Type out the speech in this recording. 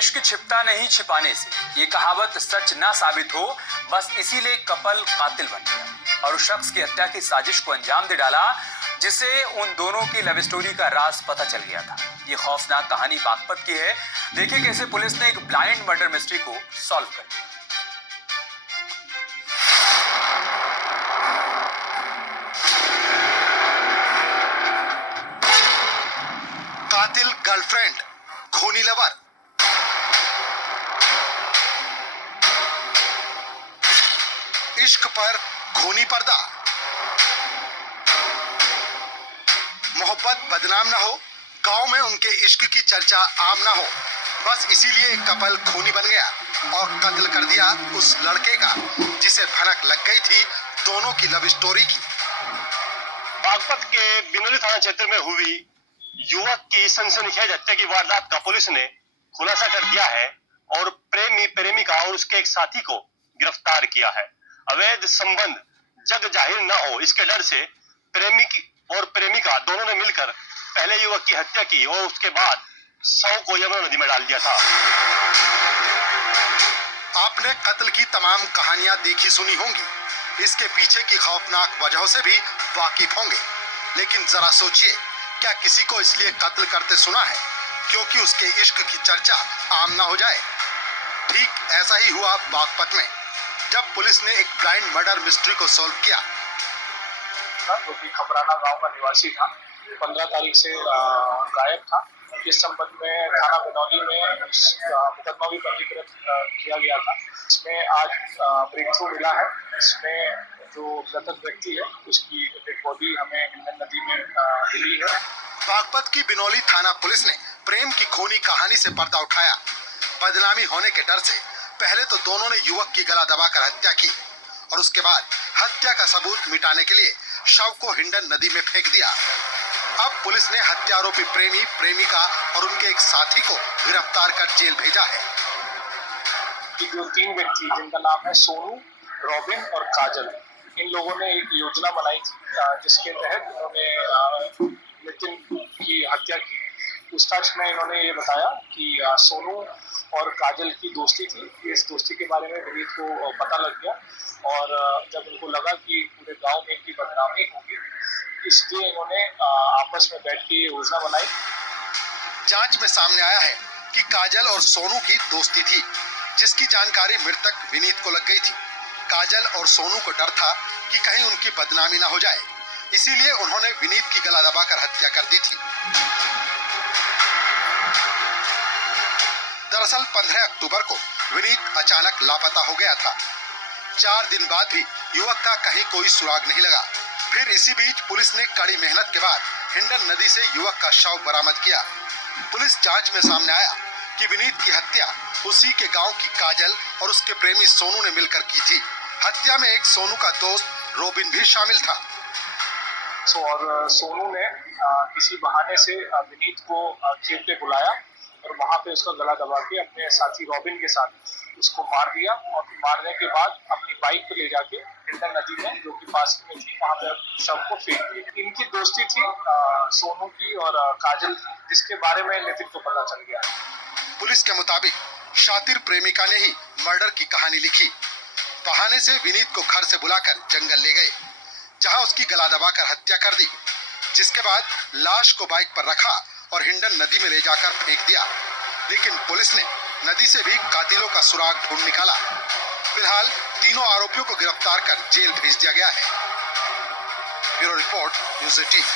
इश्क छिपता नहीं छिपाने से, ये कहावत सच ना साबित हो, बस इसीलिए कपल कातिल बन गया और उस शख्स की हत्या की साजिश को अंजाम दे डाला जिसे उन दोनों की लव स्टोरी का राज पता चल गया था। ये खौफनाक कहानी बागपत की है। देखिए कैसे पुलिस ने एक ब्लाइंड मर्डर मिस्ट्री को सॉल्व कर दिया। कातिल गर्लफ्रेंड, खूनी लवर। इश्क पर खूनी पर्दा। मोहब्बत बदनाम ना हो, गांव में उनके इश्क की चर्चा आम ना हो, बस इसीलिए एक कपल खूनी बन गया और कत्ल कर दिया उस लड़के का जिसे भनक लग गई थी दोनों की लव स्टोरी की। बागपत के बिनोली थाना क्षेत्र में हुई युवक की सनसनीखेज हत्या की वारदात का पुलिस ने खुलासा कर दिया है और प्रेमिका और उसके एक साथी को गिरफ्तार किया है। अवैध संबंध जग जाहिर न हो, इसके डर से प्रेमिकी और प्रेमिका दोनों ने मिलकर पहले युवक की हत्या की और उसके बाद शव को यमुना नदी में डाल दिया था। आपने कत्ल की तमाम कहानियां देखी सुनी होंगी, इसके पीछे की खौफनाक वजहों से भी वाकिफ होंगे, लेकिन जरा सोचिए, क्या किसी को इसलिए कत्ल करते सुना है क्योंकि उसके इश्क की चर्चा आम ना हो जाए? ठीक ऐसा ही हुआ बागपत में, जब पुलिस ने एक ब्लाइंड मर्डर मिस्ट्री को सॉल्व किया। जो कि खपराना गांव का निवासी था, 15 तारीख से गायब था। इस संबंध में थाना बिनौली में मुकदमा भी पंजीकृत किया गया था। इसमें आज ब्रेक थ्रू मिला है। इसमें जो मृतक व्यक्ति है उसकी डेड बॉडी हमें हिंडन नदी में मिली है। बागपत की बिनौली थाना पुलिस ने प्रेम की खूनी कहानी से पर्दा उठाया। बदनामी होने के डर से पहले तो दोनों ने युवक की गला दबाकर हत्या की और उसके बाद हत्या का सबूत मिटाने के लिए शव को हिंडन नदी में फेंक दिया। अब पुलिस ने हत्या आरोपी प्रेमी, प्रेमिका और उनके एक साथी को गिरफ्तार कर जेल भेजा है। जो 3 व्यक्ति जिनका नाम है सोनू, रॉबिन और काजल, इन लोगों ने एक योजना बनाई थी जिसके तहत इन्होंने नितिन की हत्या की। पूछताछ में इन्होंने ये बताया कि सोनू और काजल की दोस्ती थी। इस दोस्ती के बारे में विनीत को पता लग गया और जब उनको लगा कि पूरे गांव में इनकी बदनामी होगी, इसलिए इन्होंने आपस में बैठ के योजना बनाई। जांच में सामने आया है कि काजल और सोनू की दोस्ती थी, जिसकी जानकारी मृतक विनीत को लग गई थी। काजल और सोनू को डर था कि कहीं उनकी बदनामी ना हो जाए, इसीलिए उन्होंने विनीत की गला दबाकर हत्या कर दी थी। दरअसल 15 अक्टूबर को विनीत अचानक लापता हो गया था। 4 दिन बाद भी युवक का कहीं कोई सुराग नहीं लगा। फिर इसी बीच पुलिस ने कड़ी मेहनत के बाद हिंडन नदी से युवक का शव बरामद किया। पुलिस जांच में सामने आया कि विनीत की हत्या उसी के गांव की काजल और उसके प्रेमी सोनू ने मिलकर की थी। हत्या में एक सोनू का दोस्त रॉबिन भी शामिल था। और सोनू ने किसी बहाने से विनीत को खेत पे बुलाया और वहां पे उसका गला दबा के अपने साथी रॉबिन के साथ उसको मार दिया और मारने के बाद अपनी बाइक पे ले जाके हिंडन नदी में, जो कि पास में थी, वहां पे शव को फेंक दिया। इनकी दोस्ती थी सोनू की और काजल की, जिसके बारे में नितिन को पता चल गया। पुलिस के मुताबिक शातिर प्रेमिका ने ही मर्डर की कहानी लिखी। बहाने से विनीत को घर से बुलाकर जंगल ले गए, जहां उसकी गला दबाकर हत्या कर दी, जिसके बाद लाश को बाइक पर रखा और हिंडन नदी में ले जाकर फेंक दिया। लेकिन पुलिस ने नदी से भी कातिलों का सुराग ढूंढ निकाला। फिलहाल तीनों आरोपियों को गिरफ्तार कर जेल भेज दिया गया है। Bureau report, news 18।